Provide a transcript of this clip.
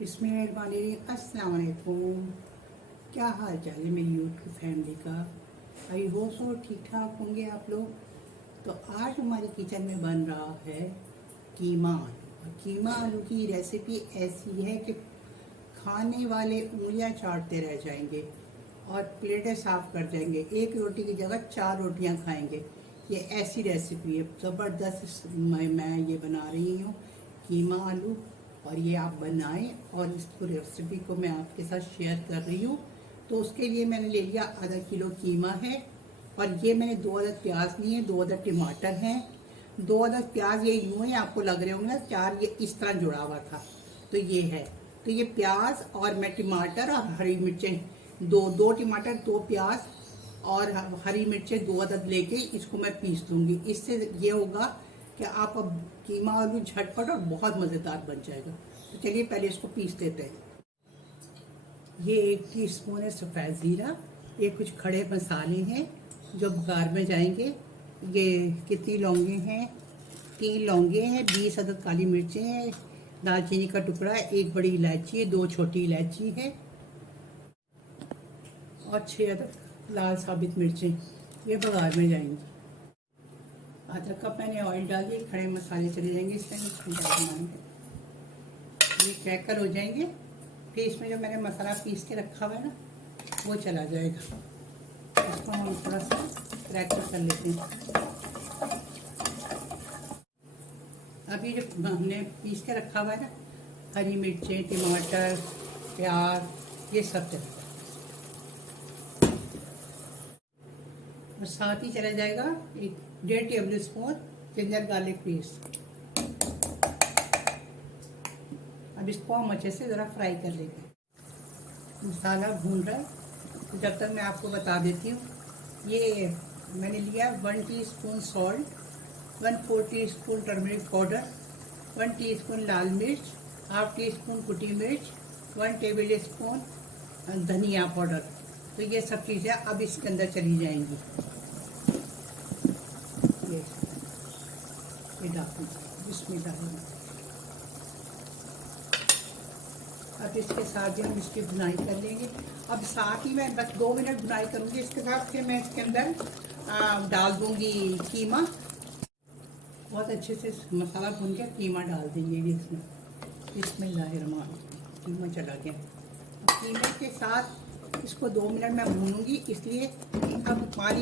बिस्मिल्लाहिर्रहमानिर्रहीम। अस्सलाम वालेकुम। क्या हाल चाल है मेरी यूट्यूब फैमिली का? आई होप सो ठीक ठाक होंगे आप लोग। तो आज हमारे किचन में बन रहा है कीमा आलू। कीमा आलू की रेसिपी ऐसी है कि खाने वाले उंगलियां चाटते रह जाएंगे और प्लेटें साफ कर जाएंगे। एक रोटी की जगह 4 रोटियां खाएंगे। ये ऐसी रेसिपी है ज़बरदस्त। मैं ये बना रही हूँ कीमा आलू, और ये आप बनाएं और इसको रेसिपी को मैं आपके साथ शेयर कर रही हूँ। तो उसके लिए मैंने ले लिया आधा किलो कीमा है, और ये मैंने 2 अदद प्याज लिए, 2 अदद टमाटर हैं। 2 अदद प्याज ये यूं ही आपको लग रहे होंगे ना, 4 ये इस तरह जुड़ा हुआ था, तो ये है। तो ये प्याज और मैं टमाटर और हरी मिर्चें दो टमाटर 2 प्याज और हरी मिर्चें 2 अदद लेके इसको मैं पीस लूँगी। इससे ये होगा कि आप अब कीमा आलू झटपट और बहुत मज़ेदार बन जाएगा। तो चलिए पहले इसको पीस लेते हैं। ये 1 टीस्पून है सफ़ेद ज़ीरा। ये कुछ खड़े मसाले हैं जो बघार में जाएंगे। ये कितनी लौंगे हैं? 3 लौंगे हैं, 20 अदद काली मिर्चें हैं, दालचीनी का टुकड़ा है, 1 बड़ी इलायची है, 2 छोटी इलायची है और 6 अदद लाल साबित मिर्चें। ये बघार में जाएंगी। आधा कप मैंने ऑयल डाल दिया। खड़े मसाले चले जाएंगे इसमें। ये क्रैकर हो जाएंगे, फिर इसमें जो मैंने मसाला पीस के रखा हुआ है ना, वो चला जाएगा। इसको हम थोड़ा सा क्रैकर कर लेते हैं। अभी जो हमने पीस के रखा हुआ है ना, हरी मिर्चें, टमाटर, प्याज, ये सब चला जाएगा। और साथ ही चला जाएगा 1.5 table spoon ginger garlic paste. अब इसको हम अच्छे से ज़रा फ्राई कर लेंगे। मसाला भून रहा है, तो जब तक मैं आपको बता देती हूँ। ये मैंने लिया 1 teaspoon salt, 1/4 teaspoon turmeric powder, 1 teaspoon लाल मिर्च, हाफ टीस्पून कुटी मिर्च, 1 टेबल स्पून धनिया पाउडर। तो ये सब चीज़ें अब इसके अंदर चली जाएंगी। ये डाल इसमें डालेंगे। अब इसके साथ ही हम इसकी भुनाई कर लेंगे। अब साथ ही मैं बस 2 मिनट भुनाई करूँगी। इसके बाद फिर मैं इसके अंदर डाल दूँगी कीमा। बहुत अच्छे से मसाला भून के कीमा डाल देंगे इसमें। बिस्मिल्लाहिर्रहमानिर्रहीम। कीमा चला गया। कीमे के साथ इसको 2 मिनट मैं भूनूंगी, इसलिए अब पानी